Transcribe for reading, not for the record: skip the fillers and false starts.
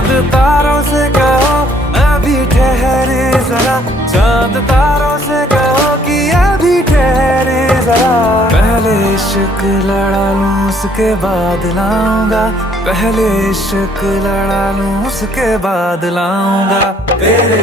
चांद तारों से कहो अभी ठहरे जरा, चांद तारों से कहो कि अभी ठहरे जरा। पहले इश्क लड़ा लूं उसके बाद लाऊंगा, पहले इश्क लड़ा लूं उसके बाद लाऊंगा तेरे